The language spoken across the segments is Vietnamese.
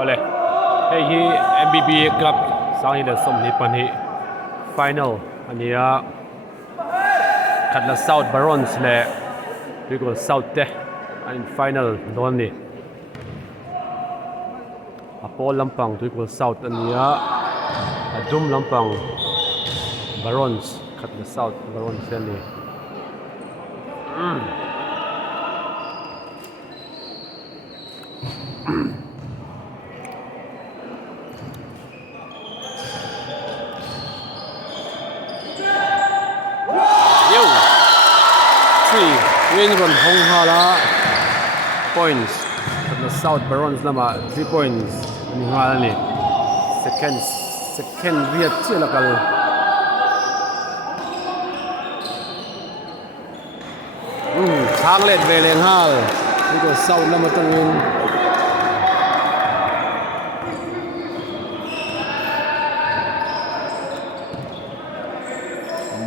ole hey hi MBBA Cup sang hi som hi pan hi final ania Khatla South Barons le Tuikual South te in final don ni Apol lampang Tuikual South ania adum lampang Barons Khatla South Barons ni win run hong hala points the South Barons lama 3 points ani hala ni second hriatthiam lakal thang let ve leng hal the South lama tangin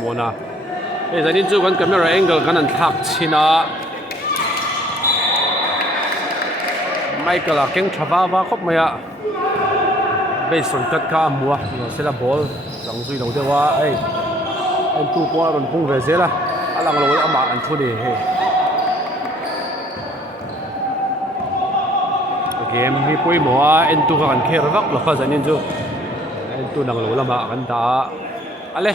mona jadi tu kan kamera angle kan an thak china Michael akeng thava khop maya based on kat ka muah no sela ball sang zui lo dewa ai en tu po ron pung ve zela alang lo ama an thu ni he game hi poi moa en tu kan kher vak lo kha janin chu en tu nang lo lama kan da ale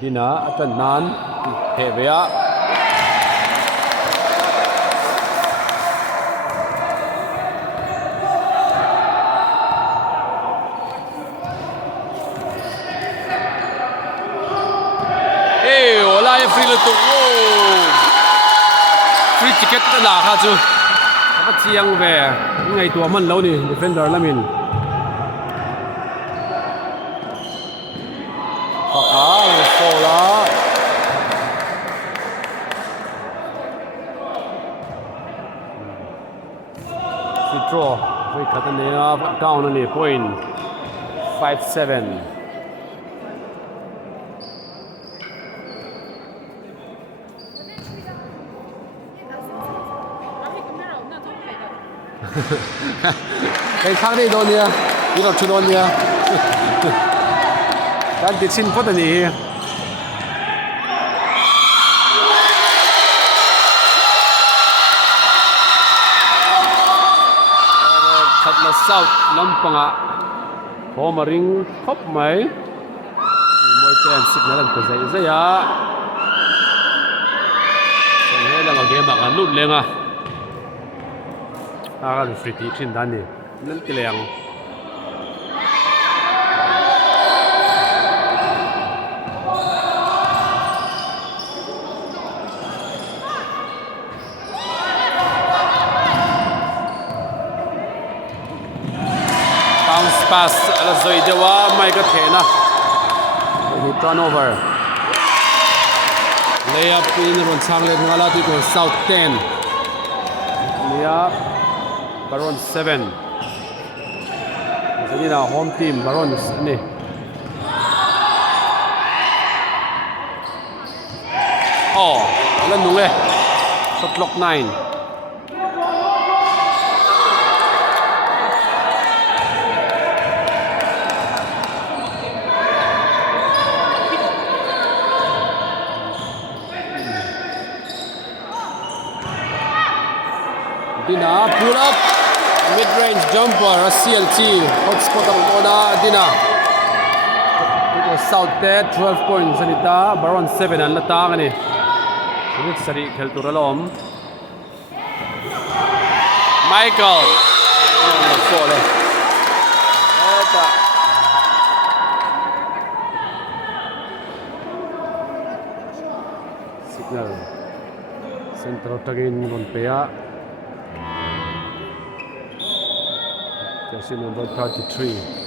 dina atan nan hevea ola ya free to free ticket na kha chu ka chiang ve ngai tua man lo ni defender lamin draw we cut the down on the point 5-7 cái thang này đâu nhỉ đi đâu chưa đâu nhỉ đang đi xin phút này Khatla South lampanga homaring khop mai moi ten signal an ko zai ya he la ma game ma lut lenga a ga free kick thin dan ni nan keleng pass ala zoi dewa mai ka thena ni turnover layup in ron chang le ngala ti ko South 10 layup Barons 7 jadi na home team Barons ni ala nunge shot clock 9 Dina pull up mid-range jumper a CLT hotspot ang ona Dina South 12 points anita Baron 7 ang latang ni sunod sari khel turalom Michael sole eta signal central tagin Montpea jersey number 33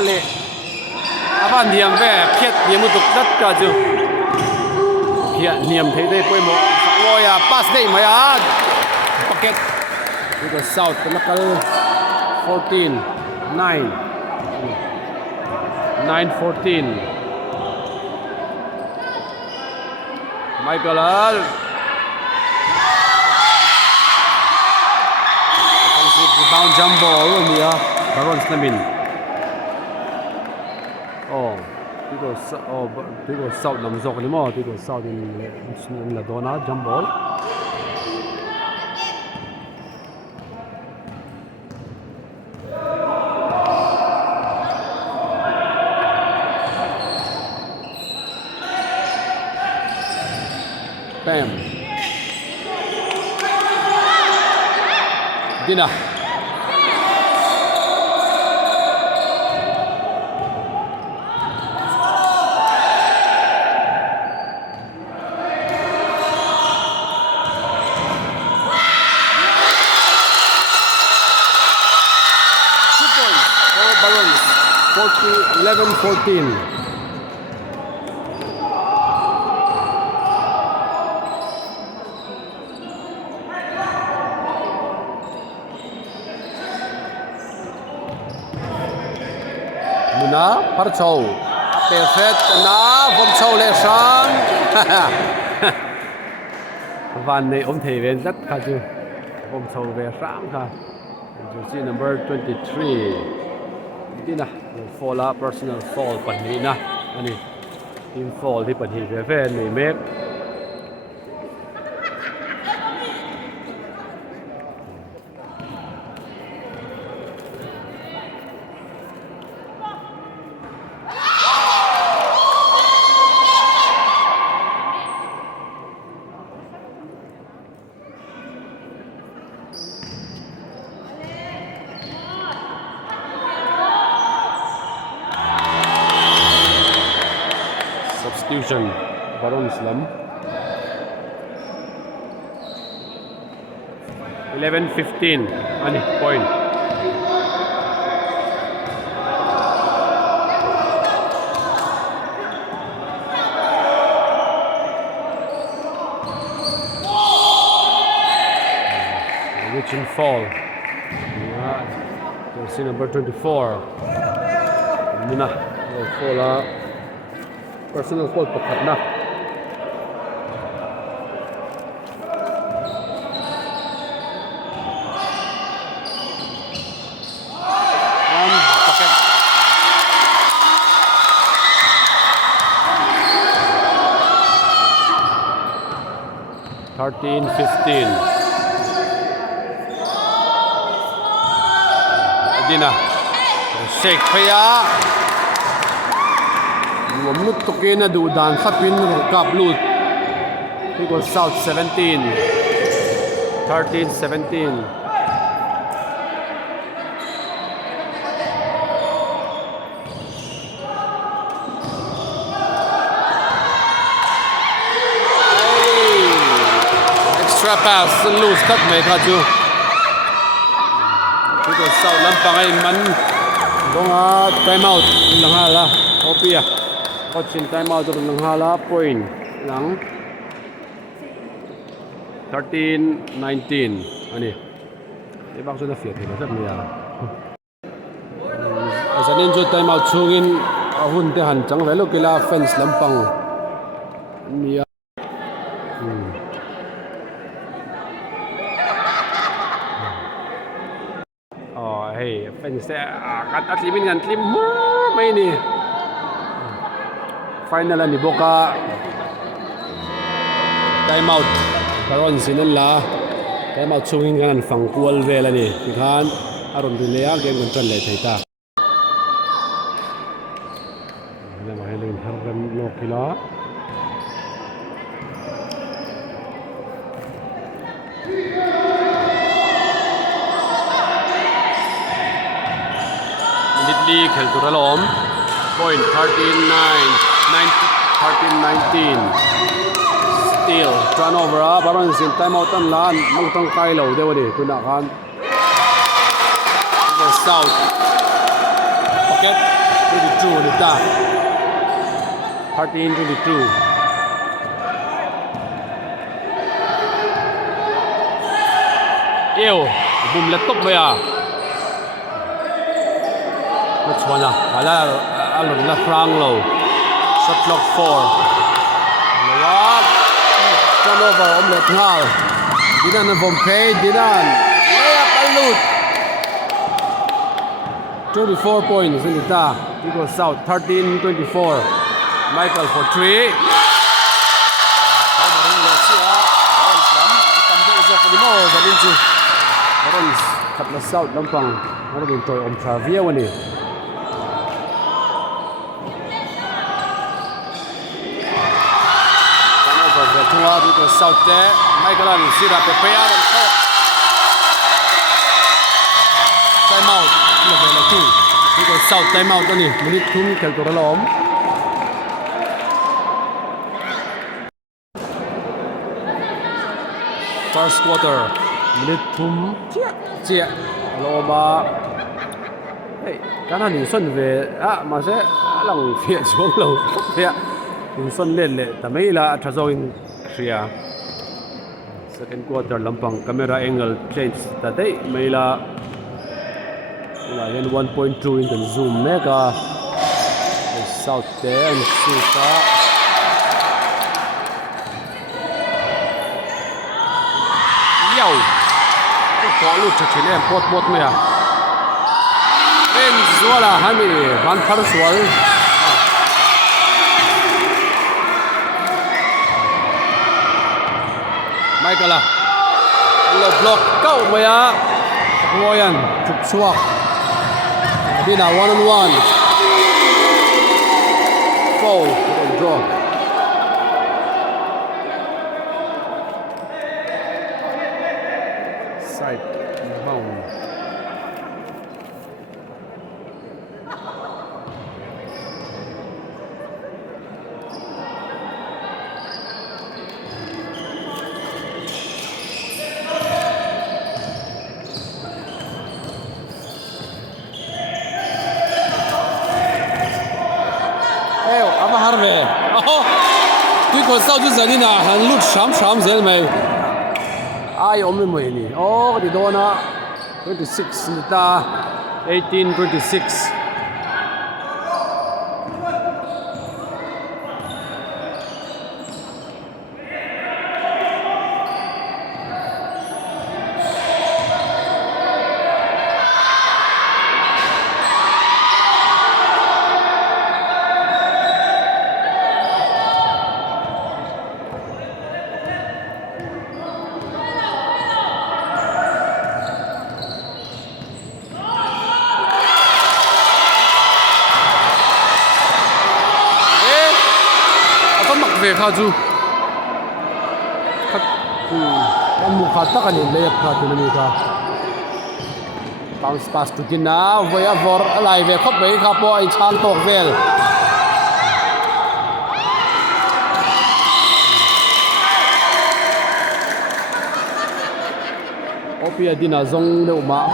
là lệ avan niệm về phiết niệm một tục rất cả chứ phiết niệm thấy đây quay một ngồi pass đây mày pocket Tuikual South Khatla 14 9 9-14 Michael rebound jump ball niya Barons namin Tuikual South nam zawk ni mo Tuikual South in la dona jump ball Bam. Dinah. Barons 11-14 Muna par chou perfect na vom chou le sang van này ông thầy về rất khá chứ vom chou về sang ha jersey number 23 đi na fall personal fall phần này na anh team fall thì phần này về này mép substitution Barons lam 11-15 ani point which in fall jersey number 24 Muna fall personal fault for Khatla. Pocket. Thirteen, 15. Adina. Shake Paya. Wamnut toke na dudan khapin kap lut Tuikual South 17 13-17 extra pass loose cut mai kha chu Tuikual South lampang ai man bonga time out lang hala opia Coaching time out ng hala point lang 13-19 ani ibang so na fiat hila sat niya asanin jo time out chungin ahun te han chang velo kila fence lampang niya hey fence kat atlimin ngan tlim may ni final ni boka time out Barons sinan la time out chungin kan fangkual vela ni khan aron dilea game control le thaita na ma helin harram lokila midli khel turalom point 13-19 still turnover Barons in time out an lan mong tang kai lo dewa ni tunah khan South pocket 22 ni ta 13-22 yêu bùm lật tốc vậy à which one à ala alun la frang low shot clock 4 what turnover lehthal dinan vom pay dinan layup alut 24 points in the Tuikual South 13-24 Michael for 3 Barons Khatla South lampang maraming toy Travia wani Tuikual South there Michael and Sira prepare and talk time out level 2 Tuikual South time out ani minute 2 khel tor lom first quarter minute 2 chia loma hey kana ni son về mà sẽ lòng phía xuống lầu phía in son lên lệ ta mấy là trazoin khria second quarter lampang camera angle change ta dei mấy là lên 1.2 in the zoom mega south there and suka yo có lụt cho chị em bột mày à bên zual là hai mươi van phá zual Michael à lo block câu mày à ngồi ăn chụp chhawk đi nào one on one foul draw side home harve Tuikual South ju zani na han lut sham zel mai ai om mai ni di dona 26 ni ta 18-26 về khá chú ăn mục khá tắc anh em lấy khá chú này khá bounce pass to Tina với avor lại về khóc bấy khá po anh chang tộc về Opia Dina zong leo ma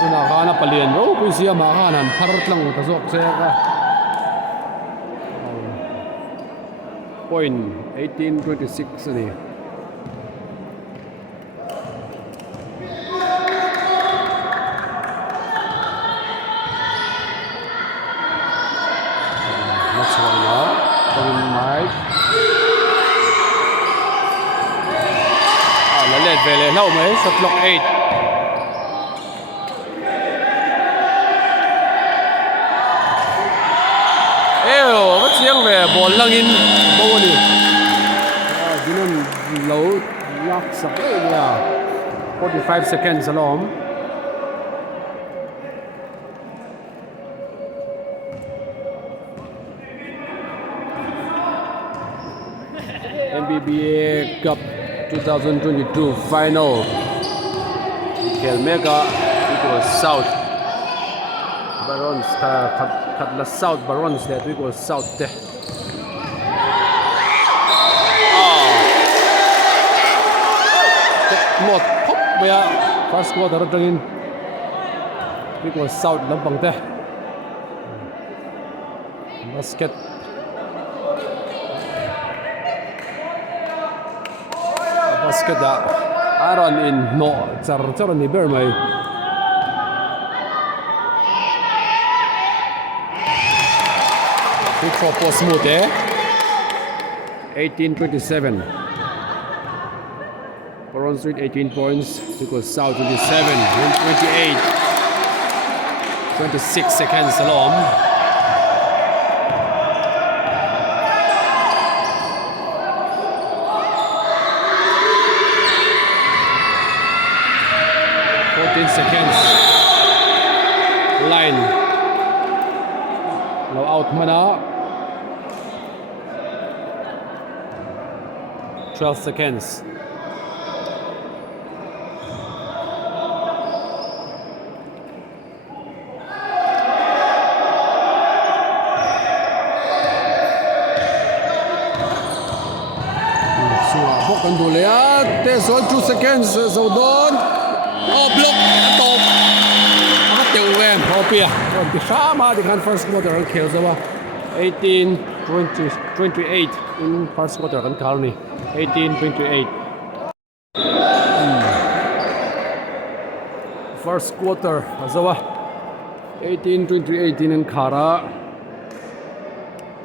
Dina khá na palien ro kui sia ma khá nan pharat lang ta zawk se ka point 18-26 ni next one now coming Mike la let về lehthal mấy shot clock 8 có tiếng về ball rengin ball đi dinam lâu lắc sắp là 45 seconds along MBBA Cup 2022 final khel mega Tuikual South Barons Khatla South Barons le Tuikual South te một khóc bây giờ first quarter rất rengin Tuikual South lampang te basket da aron in no char ni ber mai big for post smooth 18-27 Barons with 18 points Tuikual South 27 28 26 seconds along. Seconds line no out mana 12 seconds bốc kan du le te so 2 seconds so don oh block top ama teu em hopia kon ti sama di kan first quarter kan khel zawa 18-28 in first quarter kan khal ni 18-28 first quarter zawa 18-28 in khara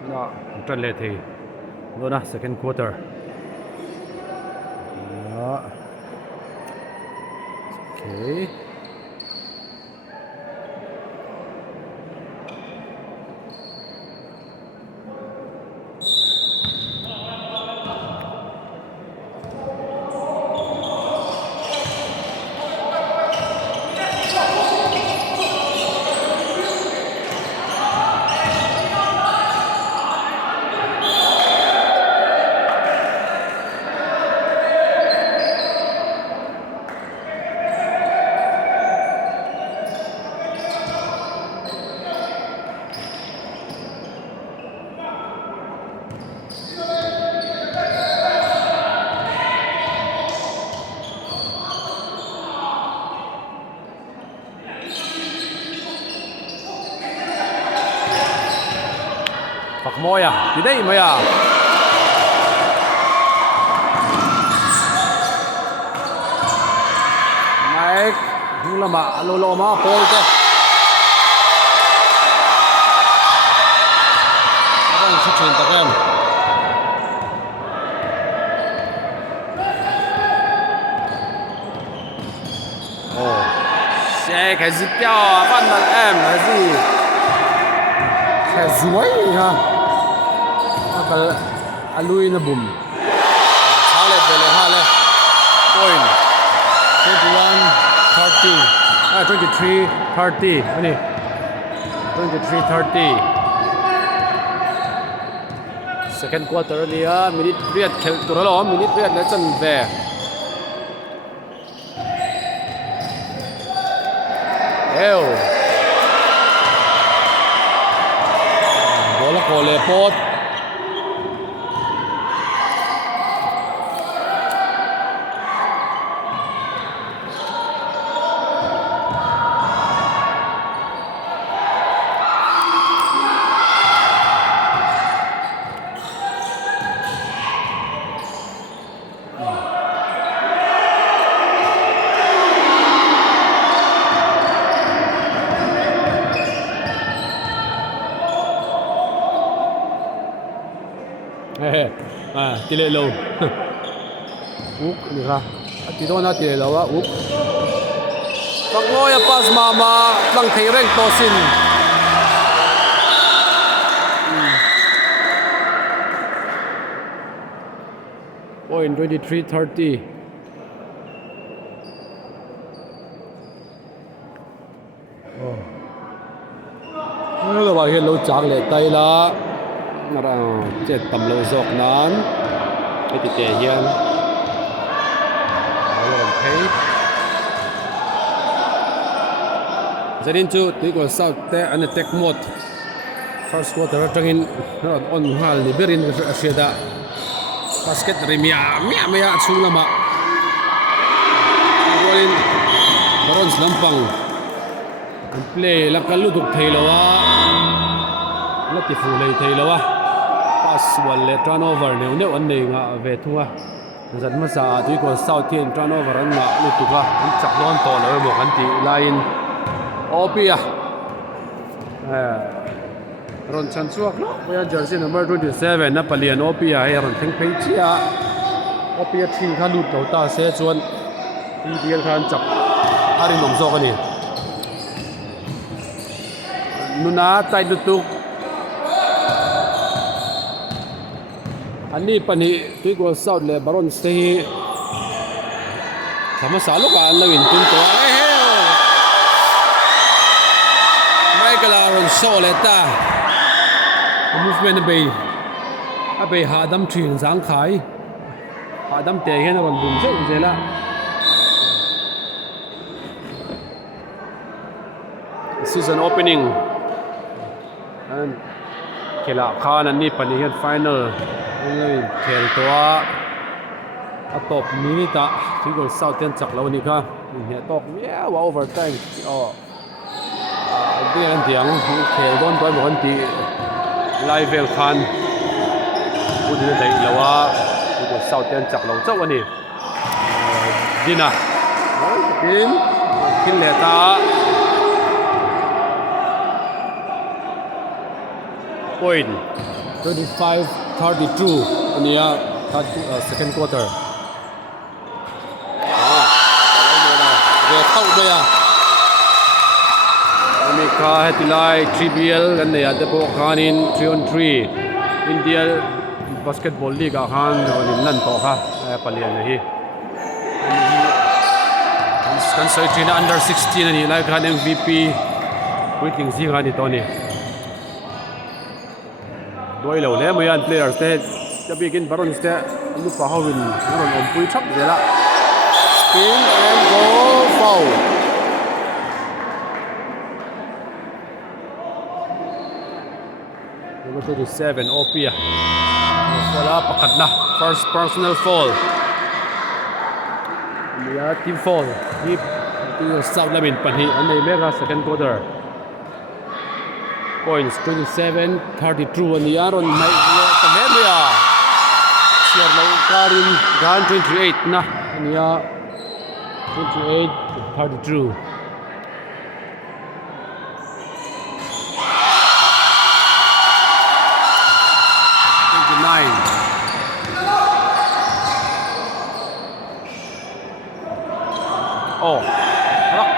na translate thi dona second quarter okay Moya, tidak Moya. Naik, lama, lama, pol ke. Orang susun takin. Oh, saya kasih tiaw, pandang em kasih. Saya zual ha. Alui na boom. Hale bele hale. Point. 21-30. 23-30. Ani. 23-30. Second quarter liya. Minute period khel turalo. Minute period na chan ve. Ew. Bola ko lepot. Tile low. Uk ni ha. Tito na tile low ah. Uk. Pagloya pas mama lang thei reng tosin. Point 23-30. Oh. Nó là bảo hiện lâu chạc lệ tay là nó là chết tầm lâu zawk nan. Cái tệ hian. Zarin chu Tuikual South te an attack mode. First quarter rengin on hal liberin asiada. Basket rimia mia chulama. Rolin Barons lampang. Play lakalu duk theilawa. là tỷ phụ lấy thấy lâu à pass wall le turnover nếu nếu anh này ngã về thua dẫn mà sa Tuikual South thiên turnover anh ngã lúc tục à anh chặt luôn to rồi một anh tỷ line Opia ron chan chuak no boya jersey number 27 na palian Opia hay ron theng phei chia Opia thi kha lut to ta se chuan PBL khan chak ari nom zo ani nuna tai lutuk ani pani Tuikual South le Barons te hi thama salu ka lawin tin to Michael Aaron Soleta movement bay hadam thin sang khai hadam te hian ron bum je zela season opening and khela khan ani pani hian final angai khel to a top minute Tuikual South ten chak lo ni kha he tok yeah overtime đi anh tiếng khều đón tới một anh chị live về khan cũng như đấy là wa của sau tiên chặt lâu châu anh đi đi nào tin lệ ta point 35-32 anh ya second quarter về thâu bây giờ America hetilai 3BL kan nei ate po khanin 3-on-3 India basketball league khan onin lan to kha palian hi kan soi trina under 16 ani lai khan MVP waiting zi khan ni to ni doi lo le mayan players te begin Barons te lu pa hawin lawmpui thap zela spin and goal foul Number 27, Opia. Wala pakat na. First personal foul. Team foul. Tuikual South lamin panhi. Ano mega second quarter. Points 27-32. Ano yaron may Tameria. Siya lang karin. Gan 28 na. Ano ya 28-32.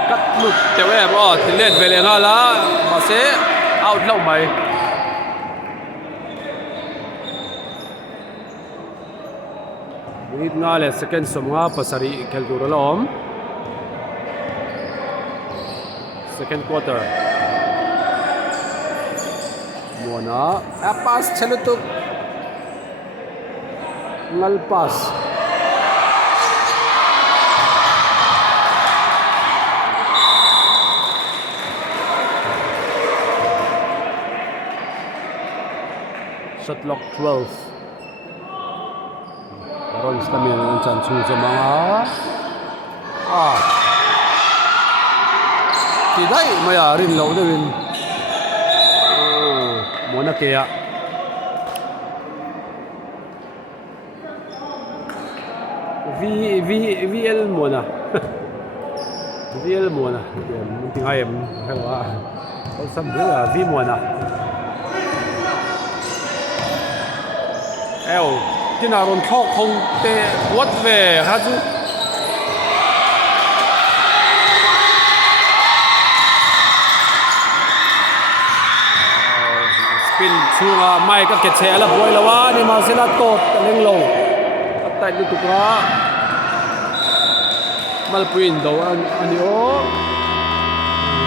Cắt lụt tiểu em thì lên về liền là mà sẽ out lâu mày ít nga là second som nga pasari khel tur lom second quarter mona pass chalutuk ngal pass shot clock 12 Barons kami ang chance sa mga tidak mayarin law na rin muna kaya VL muna VL muna tihngaihna hawa au sambil V muna cái nào còn thọ không tê quất về ha chú spin xuống mai các kẹt xe là bôi là quá nhưng mà sẽ là tốt lên lầu tại liên tục đó malpuin đâu anh yếu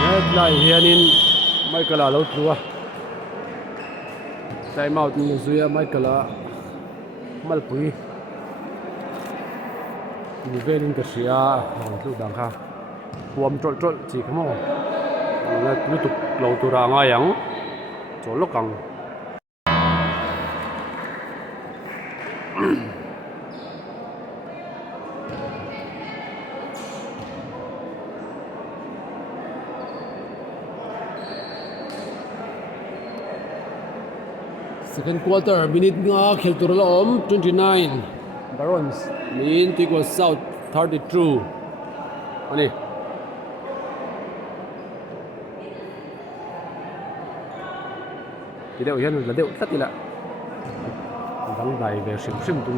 hết lại hianin mai cả là lâu chưa time out ni zuya mai cả là malpui ni velin ka sia lu dang kha huam trol trol chi khamo na lu tuk lo tu ra nga yang cho lo kang second quarter minute nga khel tur la om 29 Barons min Tuikual South 32 ani ki deu hian la deu tlatila dang dai ve sim sim tu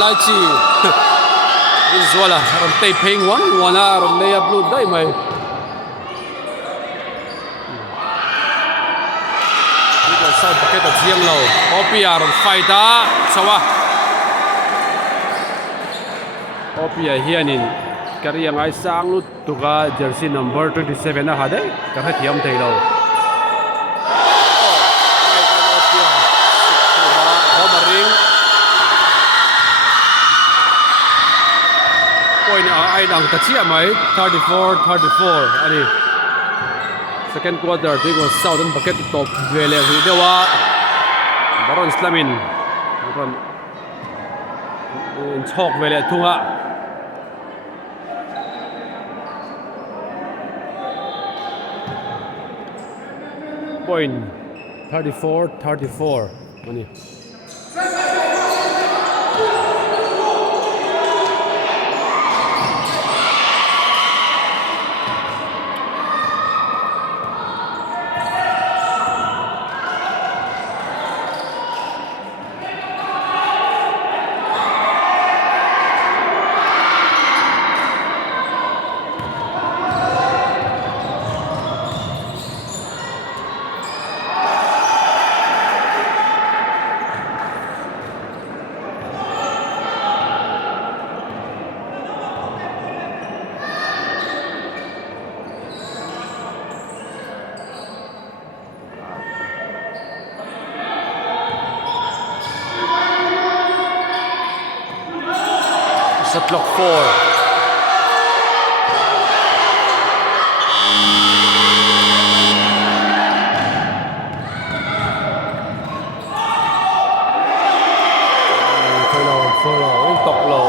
lai chi zual ram tei pheng wan ram le upload dai mai Tuikual South bucket of ziang lo opia ram fight a chawa opia hianin kariang ai sang lut tuka jersey number 27 a hade ka hriatthiam thei lo ring point ai dang ta chia mai 34 ani second quarter Tuikual South and bucket top vele hi dewa Barons lamin ron chhawk vele thunga point 34 ani Shot clock 4. Follow, top low.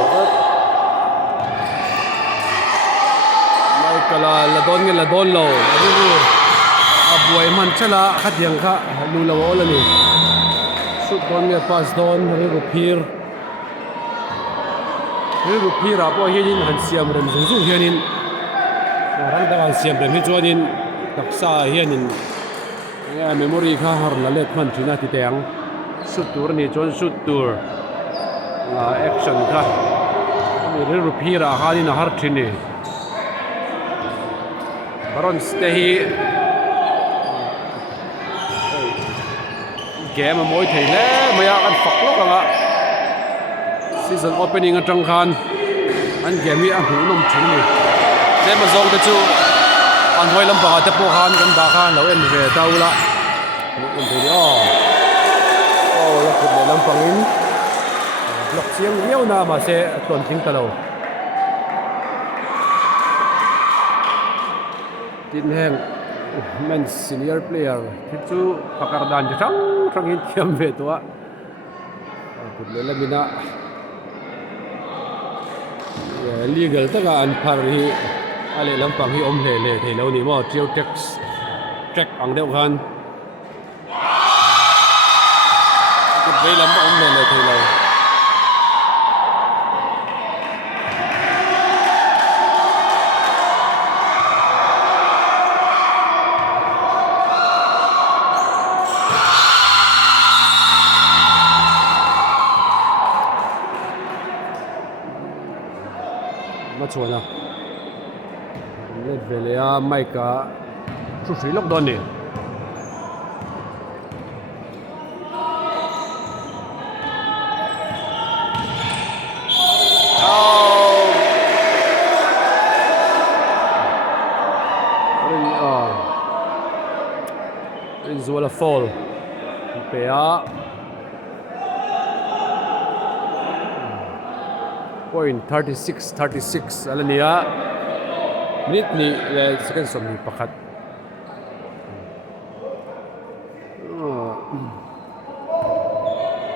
Mai kala ladon low. Abuai man chala khatiang kha lula wala ni. Shoot don nge pass don ri phir. Ri phir apo hianin han siam rem zu hianin. Rang da han siam rem hi chuanin taksa hianin. Ya memory kha har la let man thina ti teng. Shoot tur ni chon shoot tur. Action kha. Mi ri phir a halin har thini. Barons te hi game a moi thei le maya kan fak lo ka season opening atang khan an game hi a hmuhnawm thing ni le ma zawk te chu an hoi lam pa te po khan kan da khan lo en ve taula hmuhnawm thei la khut le lam pangin block chiang riau na ma se ton thing ta lo tin heng men senior player chu pakardan thang in thiam ve to a kut le lamina legal taka an phar hi ale lampang hi om le thei lo ni mo trio track ang deuh khan kut ve lam om le thei lo chuana let velea maika thu free lock don ni zual a fall pea point 36 alania minute ni second som ni pakhat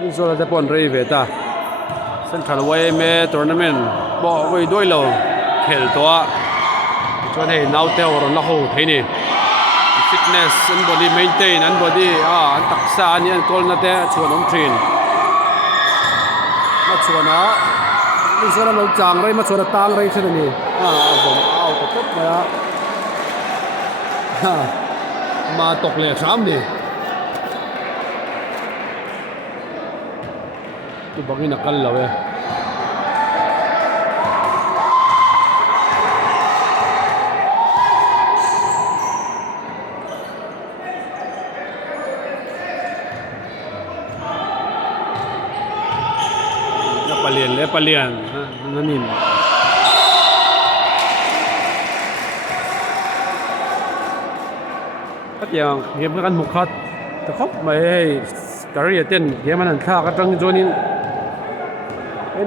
นี่ส่วนเราจะปนรีเวต้าเส้นทางวัยเมทัวร์นาเมนต์บอกไว้ด้วยเราเขียนตัวชวนให้น้าวเตลเราหน้าหูที่นี่ฟิตเนสอันบอดี้เมนเทนอันบอดี้อันตักษานี่อันกอลนั่นแต่ชวนน้องทรีนมาชวนนะนี่ส่วนเราจางไรมาชวนต่างไรเช่นนี้ผมเอาตะกุบมาตกเลยซ้ำนี่tu bagi nakal lah weh palian nanin kat yang game kan mukhat ta khop mai career ten game man tha ka tang jonin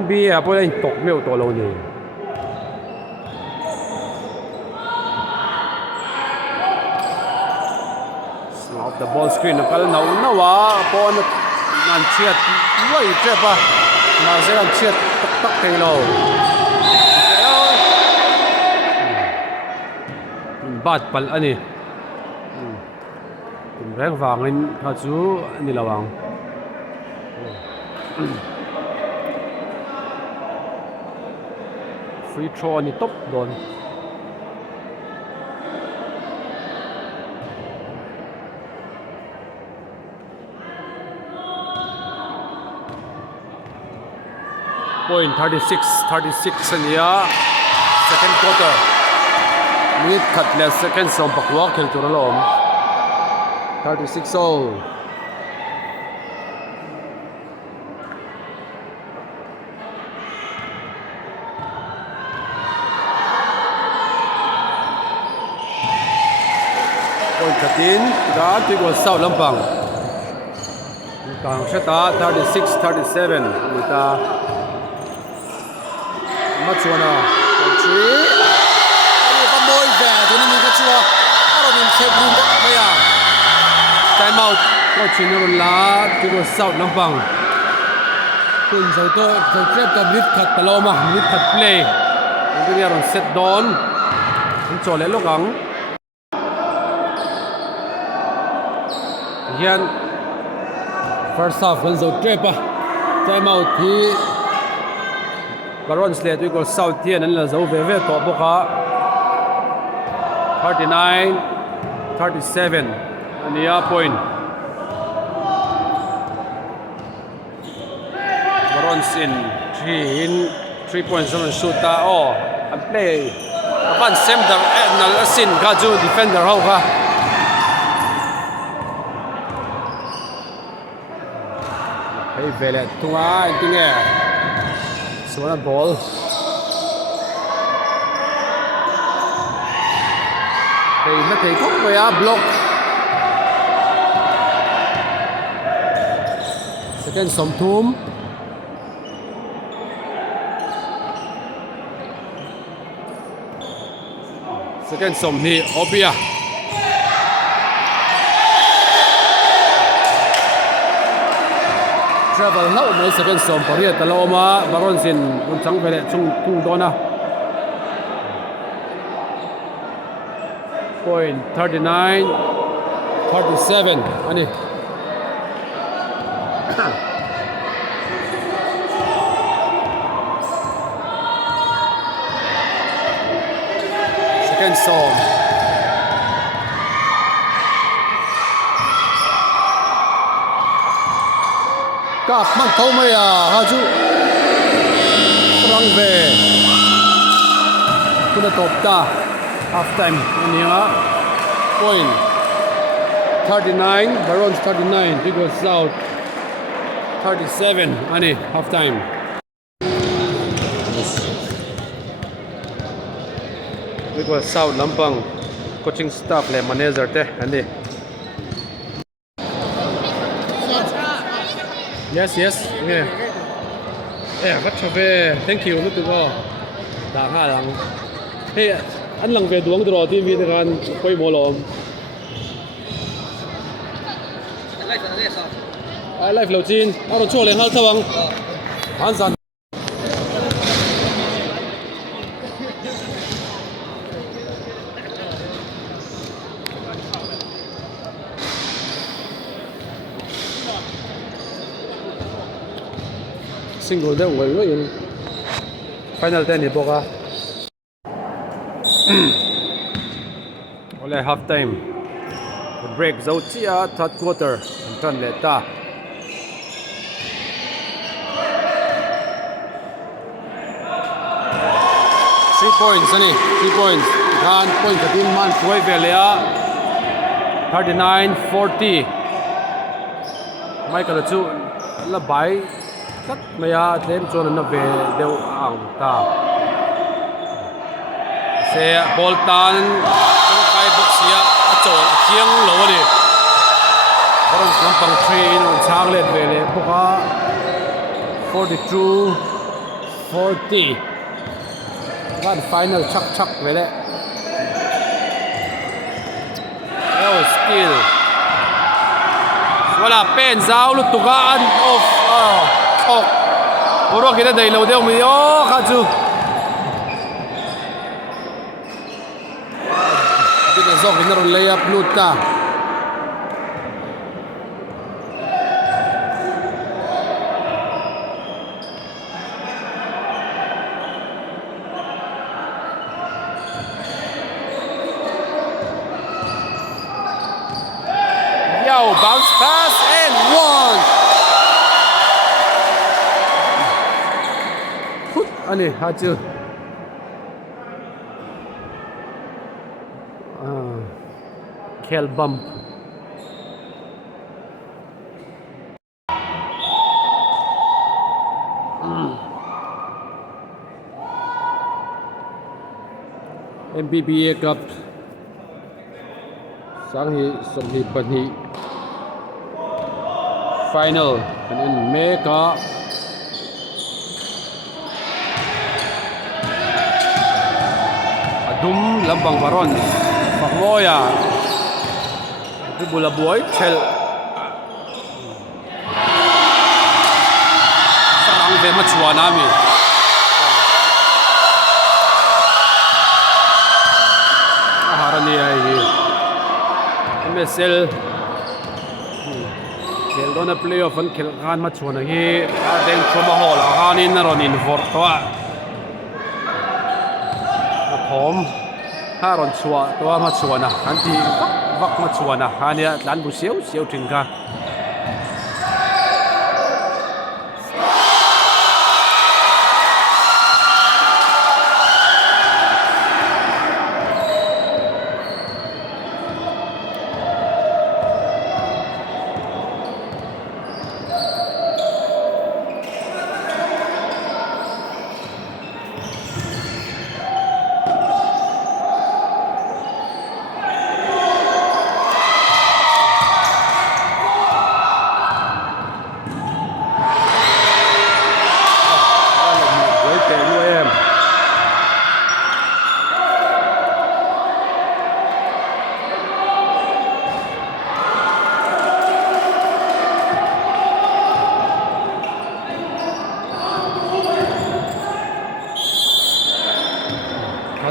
MBBA พวกนี้ตกไม่เอาตัวเราเนี่ยOff the ball screen นั่นน่าว่าพอนั่นเชียดไว้เจ็บปะมาเสียงเชียดตักๆให้เราบาดปัลอันนี้แรงฟังนี่เขาจูอันนี้ระวังฟรีทรอนี่ตบโดนpoint 36 อันนี้ second quarter นี่ขัดแล้ว second สองปักวอล์กเขียนตัวละล้อม36 all takin da Tuikual South lampang kang seta 36-37 nita machuana three ani pamoy ve tuni ni ka chua aro min chep lin maya time out coach ni la Tuikual South lampang kun so to so trap ka bit khat taloma bit khat play ni ron set down in chole lokang hian first half kan zo trepa time out hi Barons le Tuikual South hian an la zo ve ve to boka 39-37 ania point Barons in 3 points on shoot ta and play apan sem da nal asin ka ju defender ho ka hey vele tunah tinge suana ball hey na thei khop ya block second somthum second som ni obia travel lau mai second som pariat taloma Barons in unchang vele chung dona point 39-37 ani second som các man thâu mày ha chú răng về chúng ta top ta half time anh em point 39 Barons 39 Tuikual South 37 anh half time Tuikual South lampang coaching staff le manager te anh Yes, yeah. What have thank you, lúc đó. Đã hai lần. Hey, anh lần về đuông rồi thì mình kan quay mò lom. live lâu chín ở chỗ lên hal thawang han san single deuh ngồi ngồi in final ten hi boka ole half time break zo chia third quarter tran le ta 3 points ani 3 points kan point katin man tuai velia 39-40 mai kala chu la bai kat maya tem chon na ve deu ang ta se ball tan kai box ya chon chiang lo ni Barons lampang 3 in chang let vele boka 42-40 One final chak vele. Oh, still. Wala pen zau lut tugaan off. Chhawk. Puro kita dai lo deu mi khachu. Kita zawk inaron layup luta. Bounce pass and one. Ani hachu. Khel bump. MBBA Cup. Sang hi som hi pan hi. Final and in Mega Adum lambang baron Pakmoya Itu bola boy khel Serang ve machua nami Harani ai MSL khel dona playoff an khel khan ma chhona hi a deng choma hol a hanin na ron in vor towa thom ha ron chua towa ma chuana an ti vak ma chuana hania tlan bu sieu sieu thin ka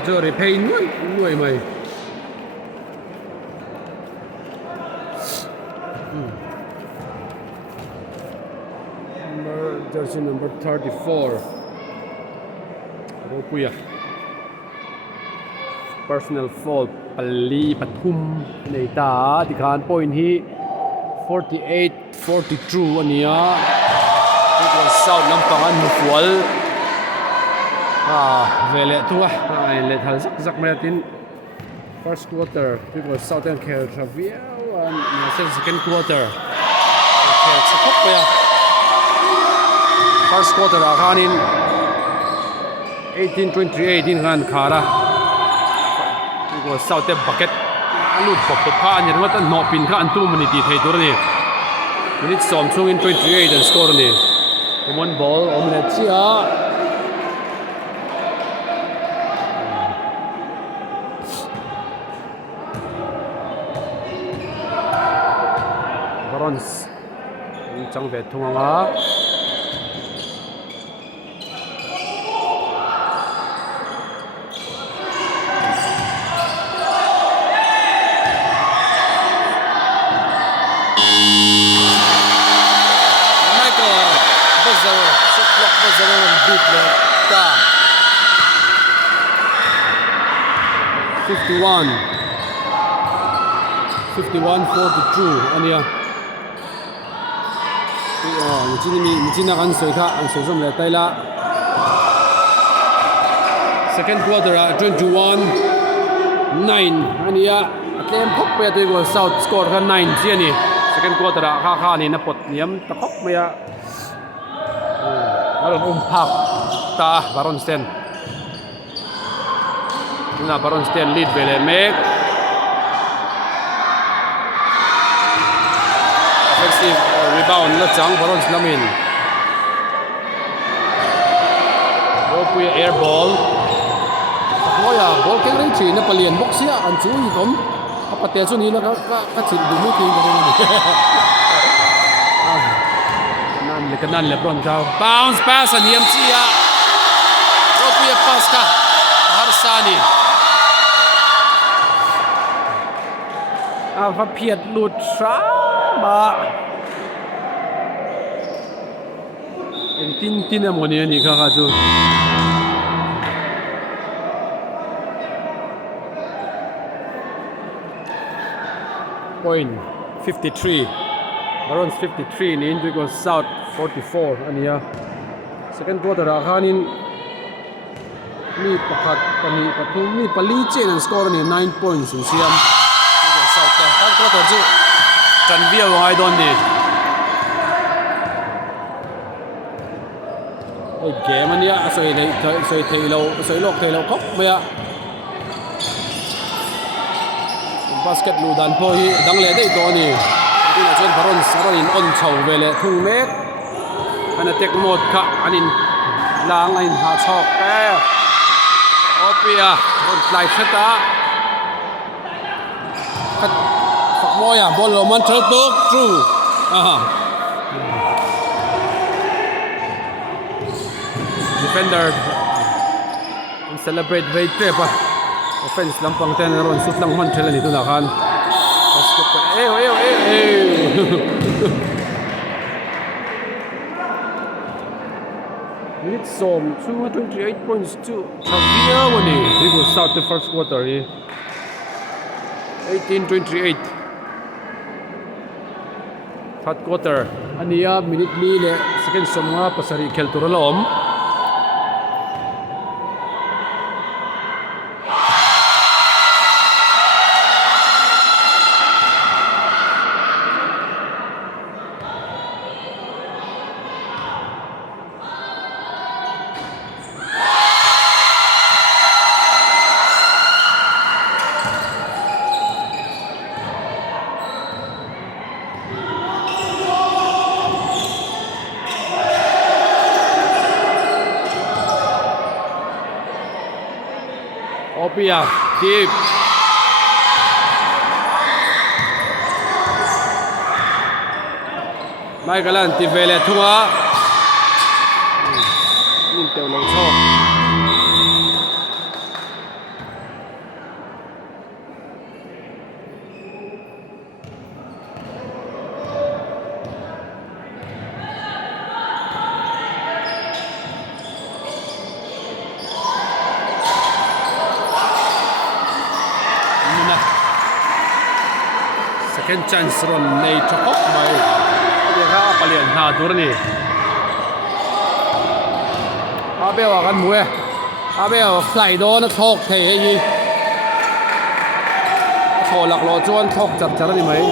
Cho repair nuôi mày jersey number 34 lawmpui personal foul pali pathum nei ta dikhan point hi 48-42 ania Tuikual South lampang an mufual vele tua lehthal zak tin first quarter Tuikual South and khel travia and second quarter khel chhawk ya first quarter akhanin 18-28 in han khara Tuikual South te bucket alut pop kha ani ringa ta no pin kha an tu mani ti thei tur ni minute som chung in 28 and score ni common ball omelet chia Barons chang ang ve thung anga big ta 51-42 ania mchini kan soi kha ang soi som le taila second quarter 21-9 ania atlem khop pe Tuikual South score kha 9 chi ani second quarter kha ni na pot niam ta khop maya aron phak ta Barons 10 na Barons 10 lead vele mek offensive rebound la chang Barons lamin lawmpui air ball moya ball keng ring chi na palian box ya an chu hi tom apate chu ni na ka chin du mu ting ka ni kanan LeBron kau bounce pass an yam chi ya lawmpui pass ka har sani va phiat lut sa ba en tin amoni ni kha chu point 53 Barons 53 ni Tuikual South 44 ania second quarter akhanin mi pakhat pani pathu mi pali chen an score ni 9 points in siam Tuikual South third quarter chu chan via ngai don ni ei game ania soi nei soi theilo soi lok theilo khop maya basket lu dan po hi dang le dei to ni ina chen Barons arin on chho vele thung mek ana tek mod kha anin lang ain ha chhawk pe opia on fly theta khat phak moya ball lo man thal tuk true defender celebrate very trip offense lampang ten ron shoot lang man thela ni tu na khan basket minutes som 228 points to Chavia wani Tuikual South the first quarter 18-28 third quarter ania minute mi le second som nga pasari khel turalom Opia deep mai kalan ti vele thunga nin teu lo cho second chance ron nei chhawk mai dia palian na dur ni abewa kan muwe abewa fly do na thok thei hi tholak lo chuan thok chap char ni mai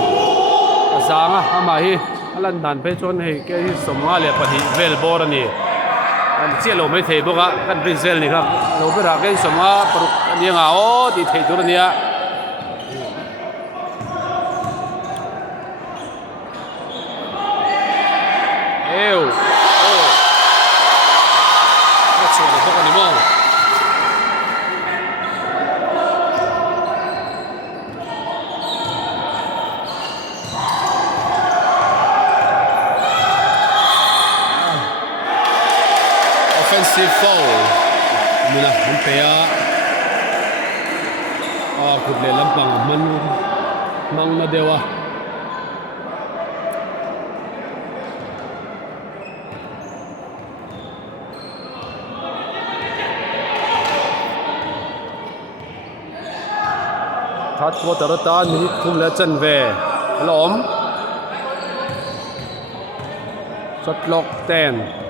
azanga ama hi alan dan pe chuan hei ke hi somnga le pani vel bor ani an chelo mai thei boka kan resel ni kha lo bera ke somnga paruk ani nga o ti thei dur ania offensive foul. Muna umpea. Kudle lampang mang na dewa. Third quarter ta minute thum le chen ve. Lom. Shot clock 10.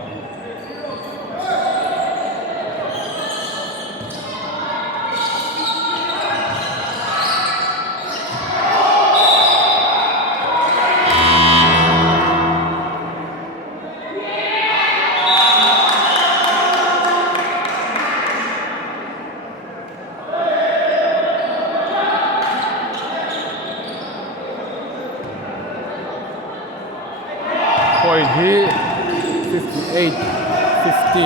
Point here 58-50.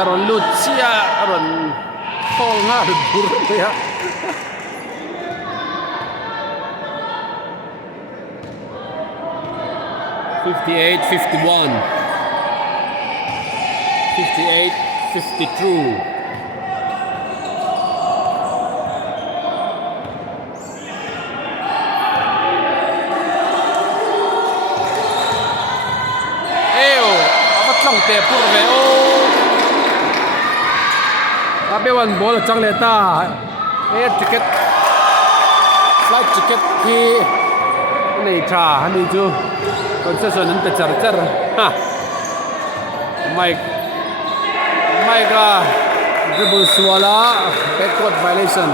Aron Lucia aron fall nga buruk ya. 58-51. 58-52. Apat lang te purve. Abewan ball chang leta. Ticket. Flight ticket ki nei tra hani chu. Concession nante char ha. Mike dribble swala backward violation.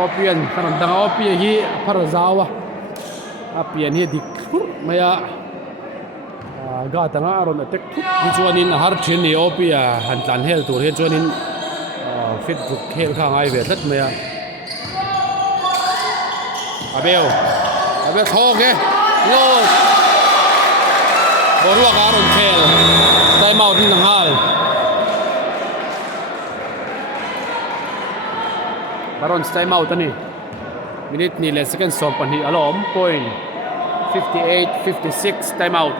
Opian karon dang Opian hi parazawa. Apian hi dik maya ga tanga aron attack hi chuanin har thin ni Opia han tlan hel tur he chuanin fit book hel kha ngai ve tlat maya. Abel thok ke Lord. Ball walk out on khel. Time out in Nanghal. Barons time out ani. Minute ni le second stop pani alom point. 58-56 time out.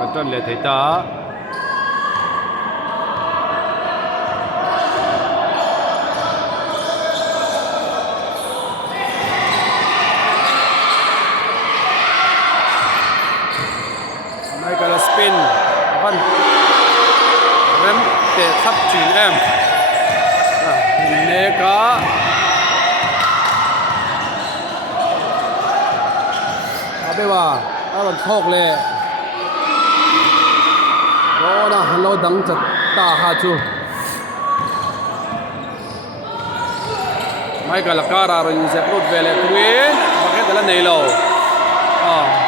Control le theta. Spin Opan rem te thap chin em ne ka abewa aron thok le rona lo dang chat ta ha chu mai ka lakara ron se prot vele tuin baket la nei lo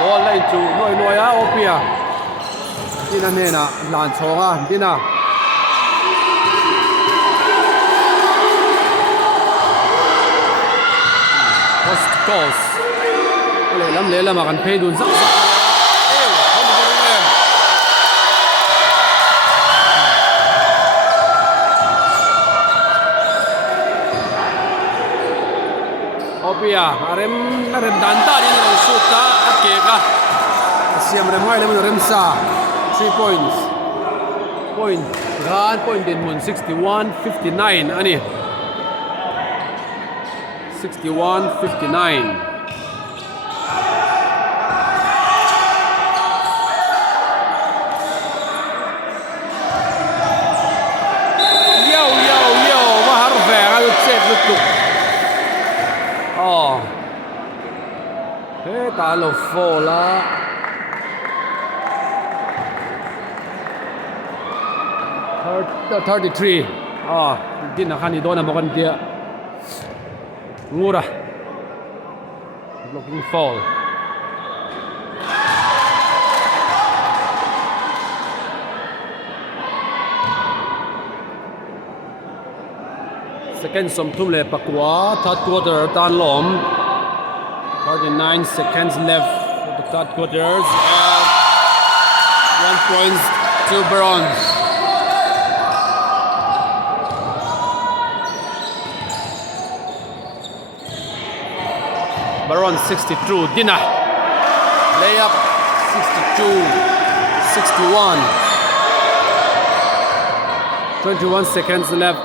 ball lai chu noi a Opia Dina nena lan chonga dina post toss le lam kan phei dun sak Opia arem dan ta ni lo shoot ta akeka siam rem ngai le rem sa 3 points. Point in mun 61-59 ani. 61-59. Yo mahar ve al set lutuk. He ta lo fola. 33. Din na kani doon na makan dia. Ngura. Blocking foul. second somthum le pakwa third quarter tan lom 49 seconds left for the third quarters and 1 point to Barons. Barons 62 Dina layup 62 61 21 seconds left.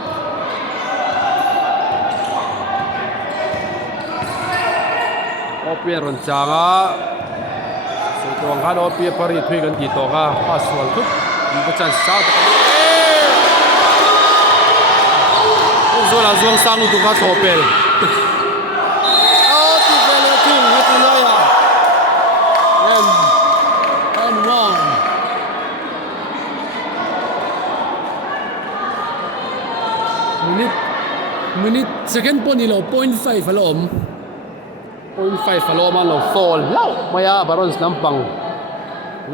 Opan ron changa so tong han Opan pari thui kan ti to ka paswal thup ni chan sa ta ni zo la zong sang tu ka thopel ti vele thing ni tu na ya and one minute second point ni lo 0.5 alom 0.5 alom an lo fall lau maya Barons lampang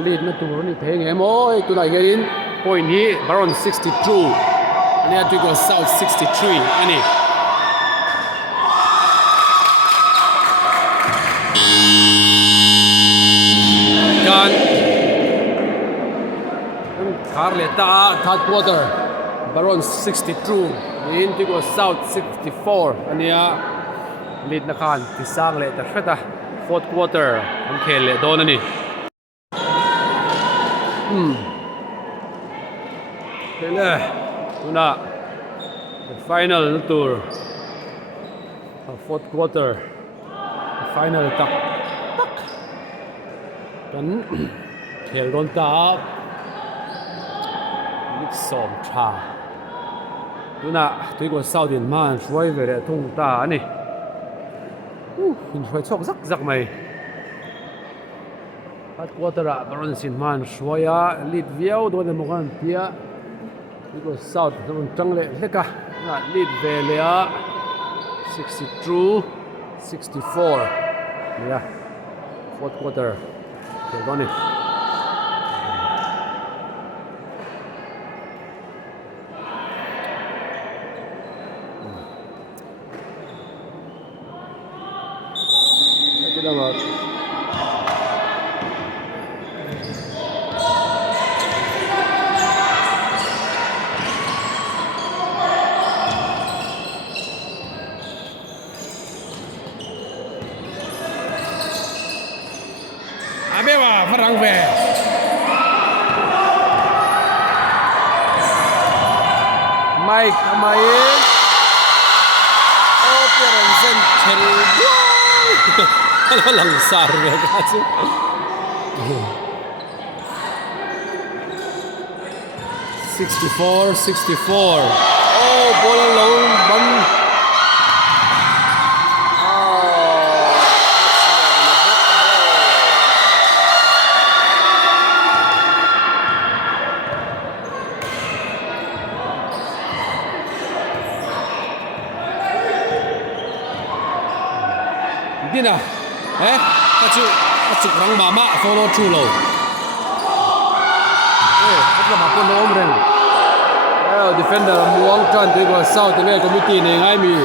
lead na tu ni theng emoi tu lai gerin point hi Barons 62 ani Tuikual South 63 ani dan Khatla third quarter Barons 62 in Tuikual South 64 ania lead na khan tisang le ta hreta fourth quarter an khel le don ani hele tuna the final tour fourth quarter the final tak kan khel don ta mix som tha tuna Tuikual South in man shwai vele thung ta ani in shwai chok zak mai third quarter a Barons in man shwaya lead viau do de mokan tia Tuikual South thon changle leka na lead vele a 62 64 yeah fourth quarter okay gone abewa farang ve Mike amain Opan zen chel lang sar ve ka chu 64 64 oh ball alone ban Dina kachu rang mama follow through lo Khatla ma pon om reng defender muang chan Tuikual South ngai committee ne ngai mi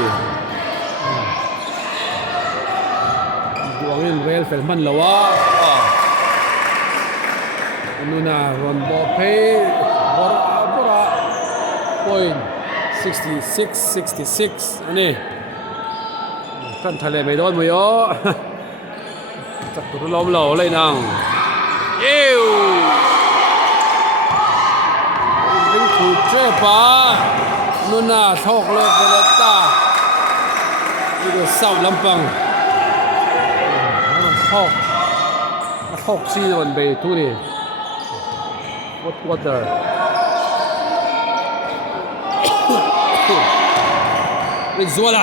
buang in rel fel man lawa nuna ron bo pe bora point 66 66 ani kan thale mai don muyo chak tu lom lo lai nang eu ring khu trepa nuna thok le velata Tuikual South lampang thok si don be tu ni fourth quarter zual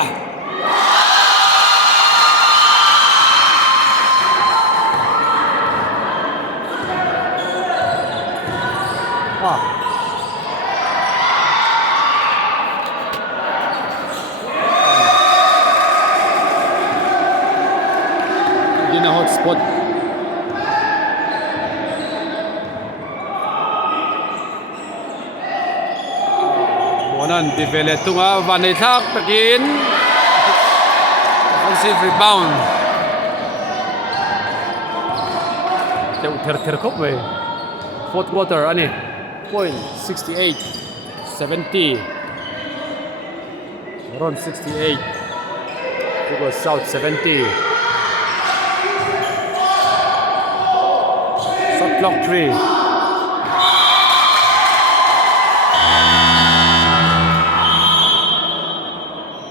Dina hotspot Onan develop tunah van thak takin. Offensive rebound. Ter khop về. Fourth quarter ani. Point 68 70. Around 68. Tuikual South 70. Shot clock 3.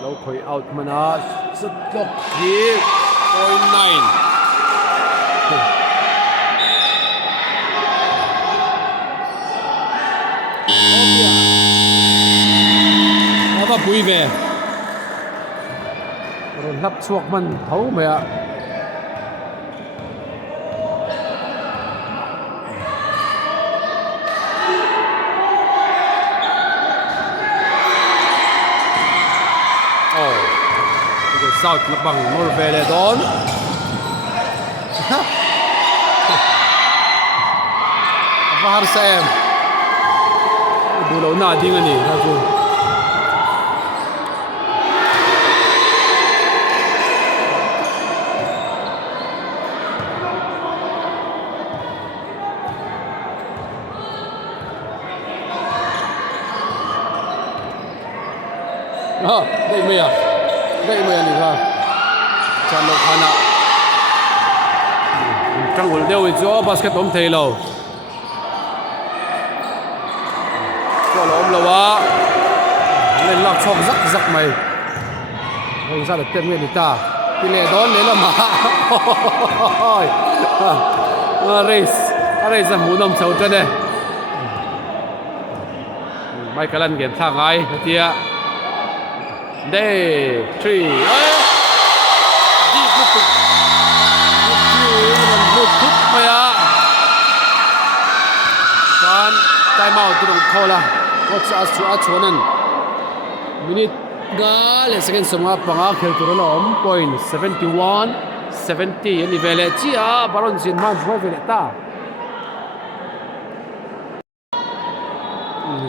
Lawmpui out mana. Shot clock 3.9. Apa bui về. Rồi lắp chuộc mình thấu mẹ. Tuikual South nó bằng nô về để đón. Apa harus em? Bulau na di ngani aku. Đây mày à? Đây mày à ha? Chăn lộc hana. Trang hul deu cho basket om thei lo. Cho lo om lo wa. Lên lọc chọc rắc mày. Không ra được tên nguyên đi ta. Thì lệ đón lấy là mà. Race hmuhnawm sâu chân đây. Mai cái lần kiểm thang ai tia. Day 3. Deep look mày à. Kan time out tu khola. Coach achuanan. Minute ga le second songa panga khel tu lom point 71 70 ni vele chia Barons in man vele ta.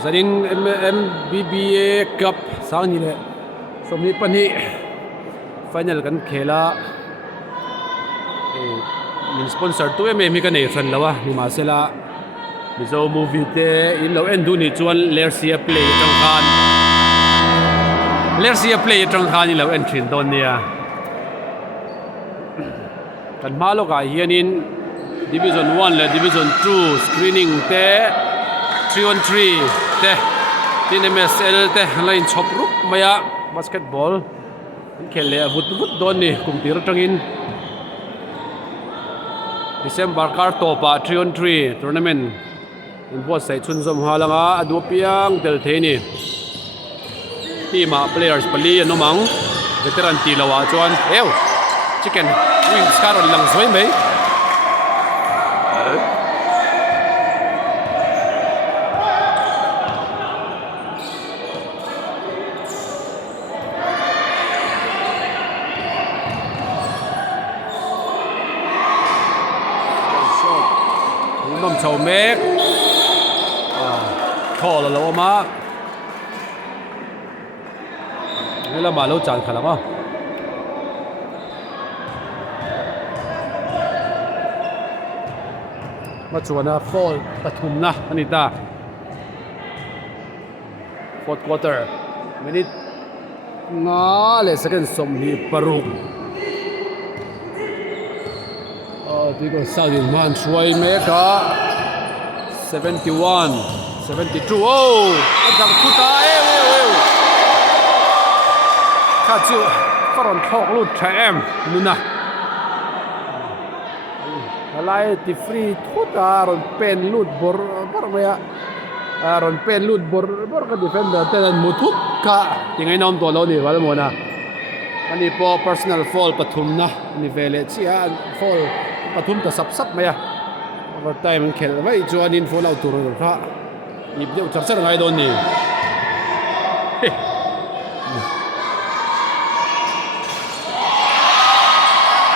Zanin MBBA Cup sang ni le. Somni pani final kan khela min sponsor tu mi kan ei than lawa ni ma sela mizo movie te in lo endu ni chuan lersia play tang khan ni lo entry don nia kan malo ka hianin division 1 le division 2 screening te 3-on-3 te TNMSL te line chop rup maya basketball khel le vut don ni kum tir tangin December kar topa 3-on-3 tournament in both sai chun zom halanga adu piang tel theini team players pali anomang veteran ti lawa chuan eu chicken wings karon lang zoi mai chầu mét thò là lâu mà đây là mà lâu chán khả lắm à mà chuan à fall pathumna anita fourth quarter minute nga le second som hi paruk Tuikual South in man suai meka 71 72 oh adam kuta khachu faron thok lut tham nuna alai ti free thuta ron pen lut bor maya ron pen lut bor ka defender tenan muthuk ka tihngaihna to lo ni wal mona ani po personal foul pathumna ni vele chia foul pathum ta sap maya overtime khel vai chuan in fall out tur kha ip deu char ngai don ni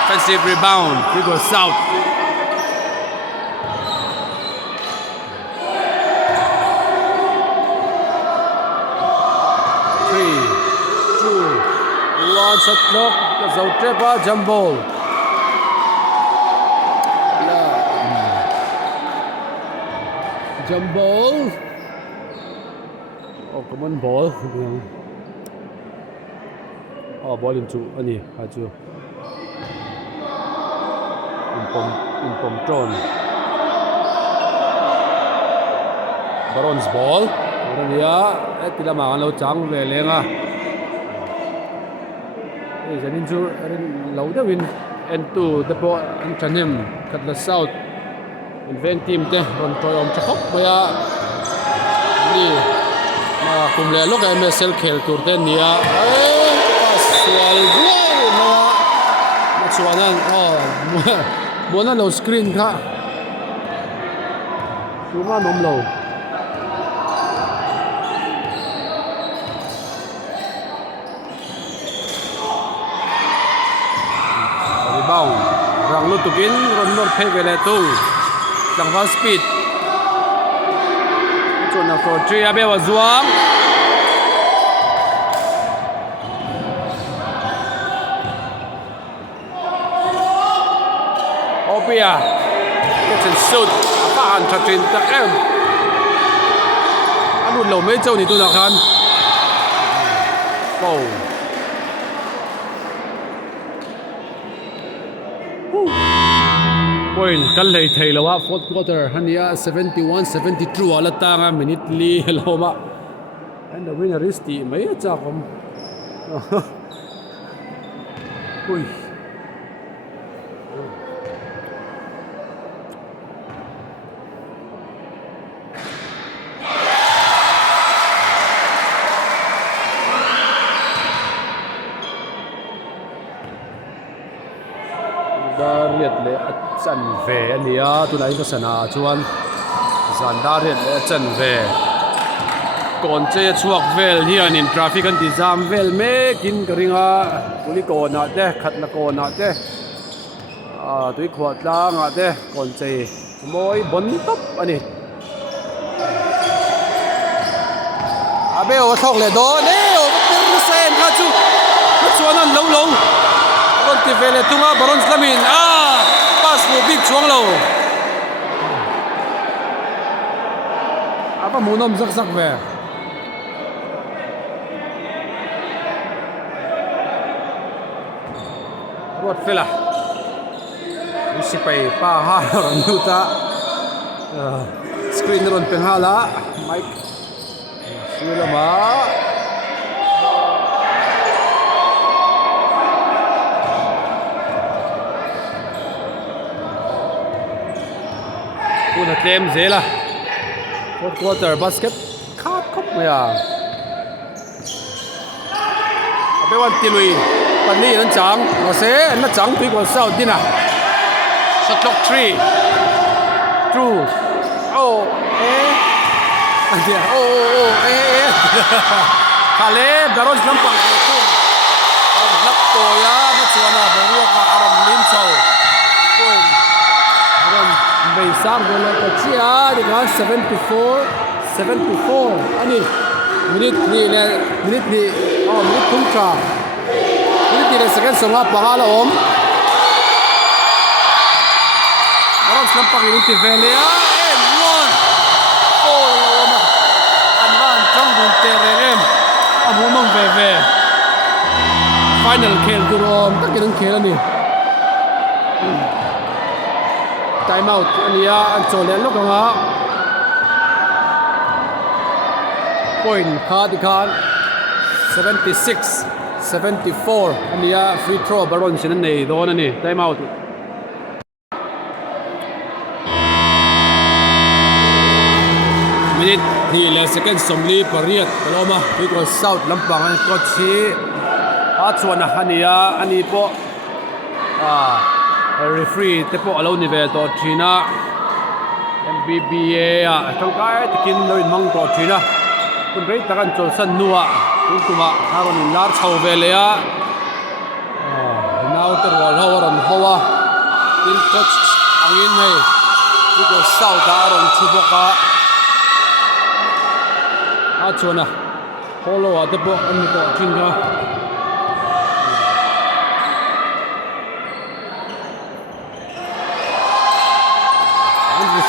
offensive rebound Tuikual South shot clock zawk trepa jump ball jump ball oh common ball oh ball into ani ha chu in pom tron Barons ball Orania etila ma lo chang ve lenga ei janin chu ren lo da win n2 the ball in chanem Khatla South invent team te ron toyom chhawk maya ni ma kumle lok MSL khel tur te nia paswal zual ma chuanan mona lo screen kha tuma nom lo rebound rang lu tukin ron nor phe vele tu langwal speed chona for 3 abe wa zuang Opia gets and shoot apa han thatin tak em anu lo mai chau ni tu nak han wow point kan lei thei lawa fourth quarter hania 71-72 ala tanga minute li heloma and the winner is the mai cha kom ui riat le chan ve ania tunai ka sana chuan zan da riat le chan ve kon che chuak vel hian in traffic an ti jam vel me kin karinga puli ko na te khatla ko na te tuikual tlang a te kon che moi bon top ani abe o thok le do ne o per sen kha chu chuan an lo kon ti vele tunga Barons lamin pass mo big chuang lo apa hmuhnawm zak ve rot fela isipai pa ha ron luta screen ron penghala mic silama una tlem zela fourth quarter basket khap khop maya abe wan tilui pani an chang no se na chang Tuikual South dina shot clock 3 true adia khale Barons lampang tu lak to ya na chuana boru ka aram lim chau point aram bay sang gola ka chia de 74 ani minute thum cha minute le second songa pagala om Barons lampang in ti vele and one om anwan chang dun te rem hmuhnawm ve final khel durom takin khel ani time out ania an cholen lokanga point khan 76-74 ania free throw Barons in nei don ani time out minute ni le second somli pariat loma Tuikual South lampang an coach hi chuan hania ani po referee te po alo ni ve to thina MBBA tangkai takin lo in mang to thina kun rei takan chol san nuwa kun tuma haron in lar chho ve le a now ter wal horan howa in coach angin hei Tuikual South aron chuboka chuan follow te po an to thinga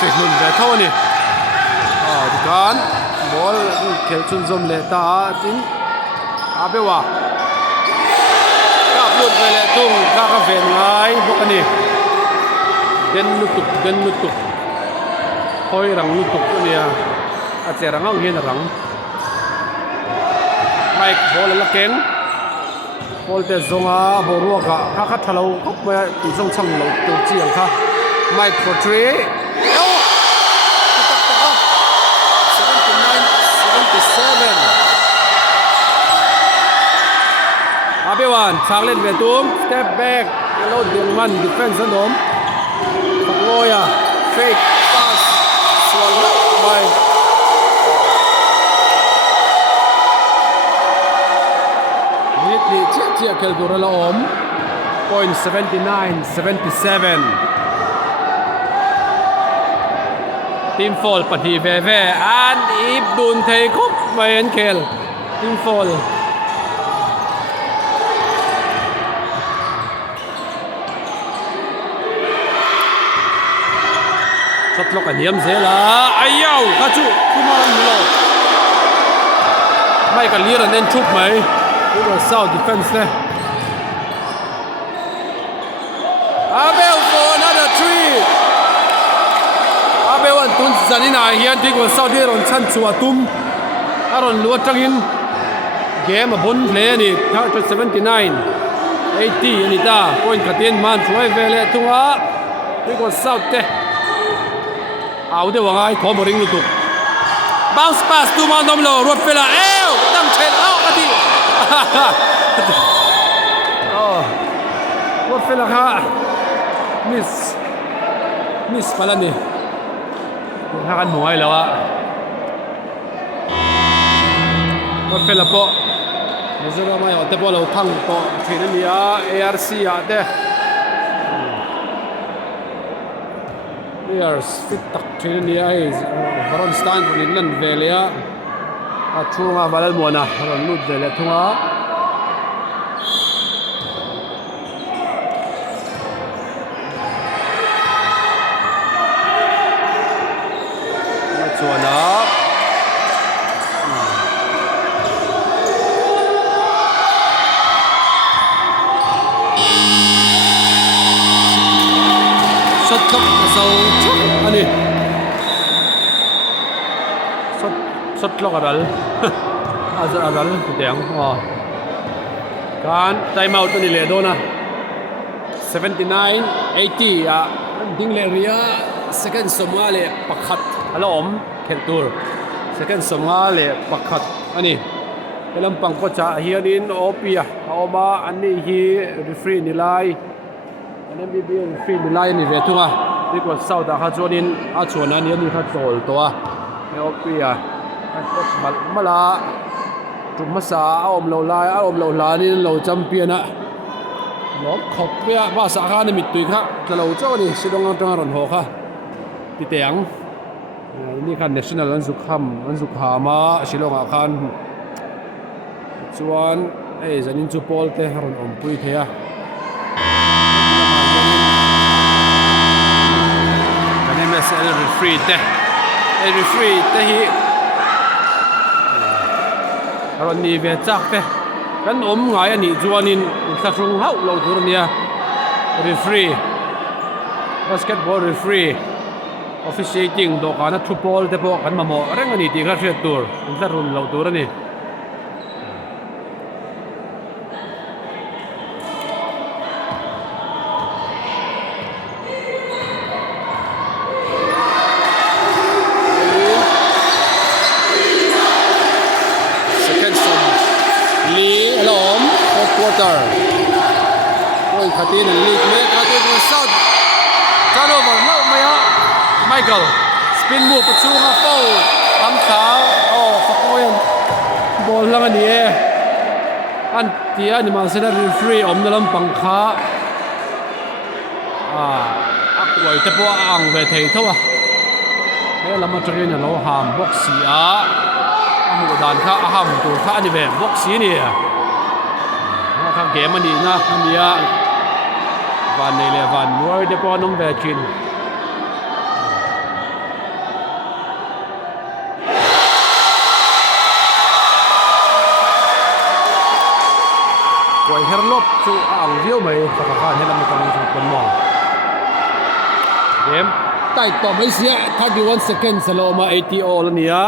สิหนุนแบบเท่านี้ทุกการบอลเขียวชุนซมเลตาจินอาเปว่าก็พูดไปแล้วทุ่งข้าก็เฟนไงพวกนี้เดินลุตุกคอยรังลุตุกตัวเนี่ยอาจจะรังเอาเห็นรังไม่บอลละเก่งบอลแต่ทรงบอลรัวกะข้าคัดทะเลาก็ไม่ตีทรงช่างเราตัวเจียงค่ะไม่โคตรอาเปวันทางเล่นเวทุมสเต็ปแบ็กโลดเดียงมันดิเฟนส์สนมฝักโลยาเฟกพาสส่วนลับไปนิดนี้เจี๊ยเคลดูระลอม point 79 77ทีมโฟลปฏิเวเวอันอีบดุนเทคุบไมเอ็นเคลทีมโฟลช็อตล็อกอันเยี่ยมเสียละไอ้ยาวข้าจุขึ้นมาไม่รอดไม่กันลีระเน้นชุบไหมดูว่าเศร้าดิเฟนส์เลยอาเบล for another threeอาเบลวันตุนจันนี่นาเฮียนที่ว่าเศร้าที่รอนชั้นชัวตุ้มอารอนลัวจังอินเกมบนเพลย์นี่ท่าจุด79 80อันนี้ตาพอยต์ขัดเตียนมันช่วยเวลตัวที่ว่าเศร้าเตะเอาเดี๋ยวว่าไงขอบริงลุตุก bounce pass ตูมานมโลรถเวลาตั้งเชนเอาอะดีรถเวลาค่ะมิสไปแล้วนี่ถ้ากันหมวยแล้วอะรถเวลาโปะไม่ใช่ว่าไม่เอาแต่พอเราทั้งโปะที่นั่นนี่ARC อะเด้Players fit tak train ni ay baron stand for England velia at chunga balal mo na baron nud velia tunga chuana shot clock so ani shot clock adal adal tiang kan time out ni le do na 79 80 ding le ria second somale pakhat alom khentur second somale pakhat ani pelam pangko cha hianin opia oma ani hi referee ni lai MBBA free the line ni ve thunga Tuikual South kha chuanin a chuan an ni kha tol to a Opia an pot mala tumasa a om lo la ni lo champion a lom khop pe ba sa kha ni mit tui kha talo chaw ni sidong tang ron ho kha ti teang ni khan national an zukha ma shilonga khan chuan zanin chu pol te ron om pui thea referee te hi ron ni ve chak te kan om ngai ani chuanin thlung hau lo tur nia referee basketball referee officiating do kana football te po kan mamo reng ani ti kha hriat tur thlun lo tur ani Point Khatin and lead make Tuikual South turnover no maya Michael spin move pachunga foul am tha fakoyan ball lang ani an tia ni ma sena referee om na lam pangkha akwai te po ang ve thei thawa he lama train lo ham box si amu dan kha aham tur kha ni ve box si niข้างเกมมันดีนะมันดีวันในเลวันมวยเดปอน้องแบชิน quay herlop chu ang viu mai khakha ne lam tang chu kon mo game tai to mai sia 31 seconds saloma 80 all ania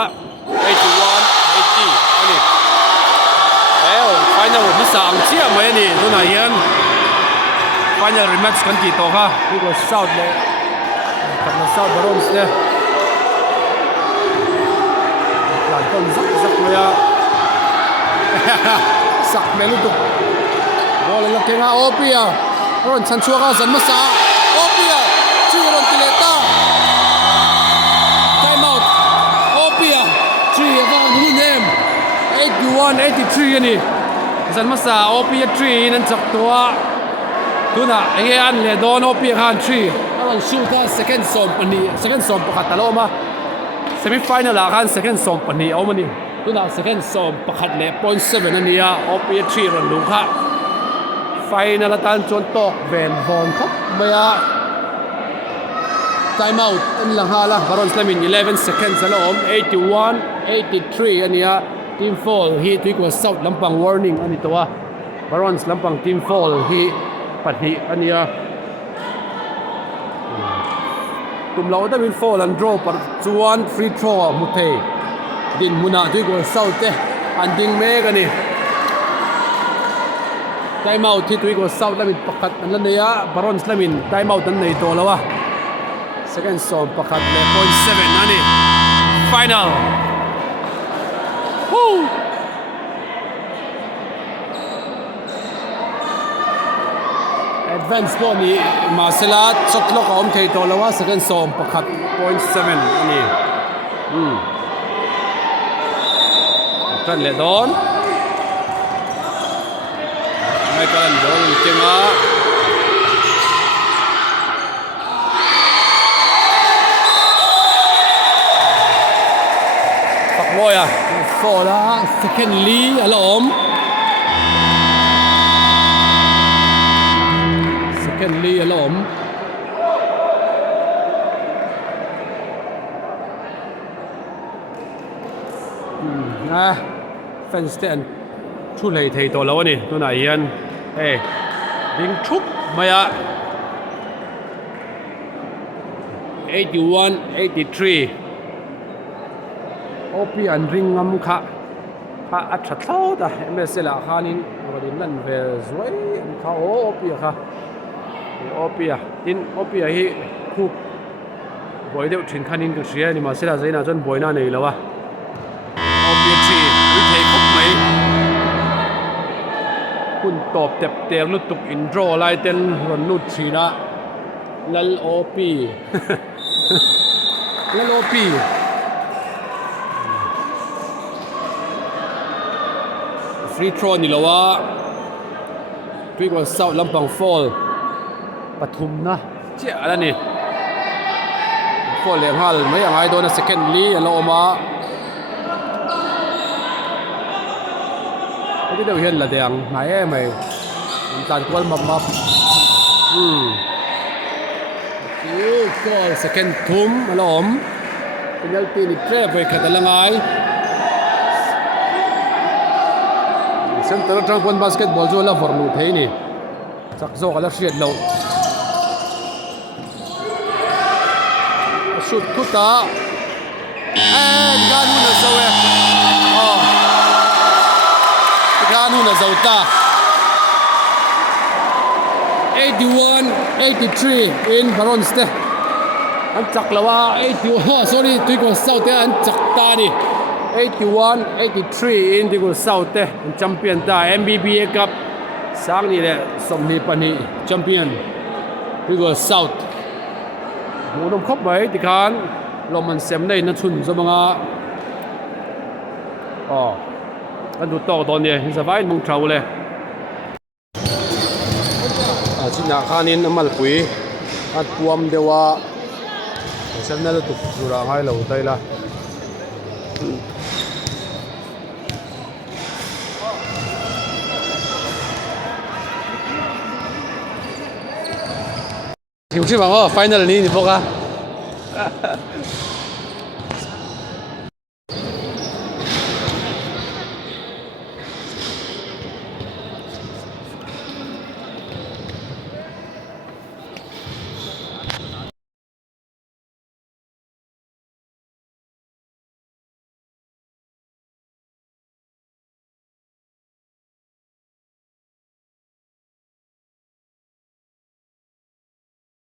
81 80 ani final ni sang chia mai ni tuna hian final rematch kan ti to ha Tuikual South le Khatla South Barons le plan kon zak ya sak melu tu bola la kenga opia ron chan chua ka zan ma sa opia chi ron tileta time out opia 3 ava hmuhnawm 81 83 ani zan ma sa opia 3 nan chak tua tunah hian le don opia khan 3 ang shoot second som pakhat taloma semi final a khan second som pani awmani tunah second som pakhat le 0.7 ania opia 3 ron lu kha final atan chon tok ven von khop maya time out an lang hala Barons lamin 11 seconds alom 81 83 ania team fall hi Tuikual South lampang warning ani towa Barons lampang team fall hi pati ania tumlaw da min fall and draw par chuan free throw muthei din muna Tuikual South te anding me gani time out hi Tuikual South lamin pakhat an lania Barons lamin time out an nei to lawa second som pakhat le 0.7 ani final woo advance po ni Marcela chotlok om thei to lawa second som pakhat 0.7 ani kan le don mai kan don kenga pakmoya fola secondly alom secondly alom fence ten thu lei thei to lo ni tuna hian ding thup maya 81 83 opi an ring ngam kha atha thau da msla khanin rodin lan ve zoi kha opi kha opi tin opi hi khu boi deuh thin khanin ka ria ni ma sela zaina chon boina nei lawa opi chi ri thei khop mai kun top tep ter lu tuk in draw lai ten ron lut china lal opi lal opi free throw ni lawa Tuikual South lampang fall pathum na chia ala ni fall le hal mai angai do na secondly aloma cái đầu hiền là đèn máy em mày tàn quân mập cái second thum alom penalty ni trap về Khatla ngai center trong quân basketball zo la vornu thei ni chak zawk ala hriat lo shoot thuta ganu na zawe ganu na zawta 81 83 in Barons te an chak lawa 81 sorry Tuikual South te an chak ta ni 81 83 in Tuikual South te champion ta MBBA Cup sang ni le somni pani champion Tuikual South hmuhnawm khop mai tikhan loman sem nei na chun zo manga kan du tok don ye zawai mung thau le china khanin amal pui at puam dewa channel tu jura ngai lo taila Hiểu chứ bằng final ni boka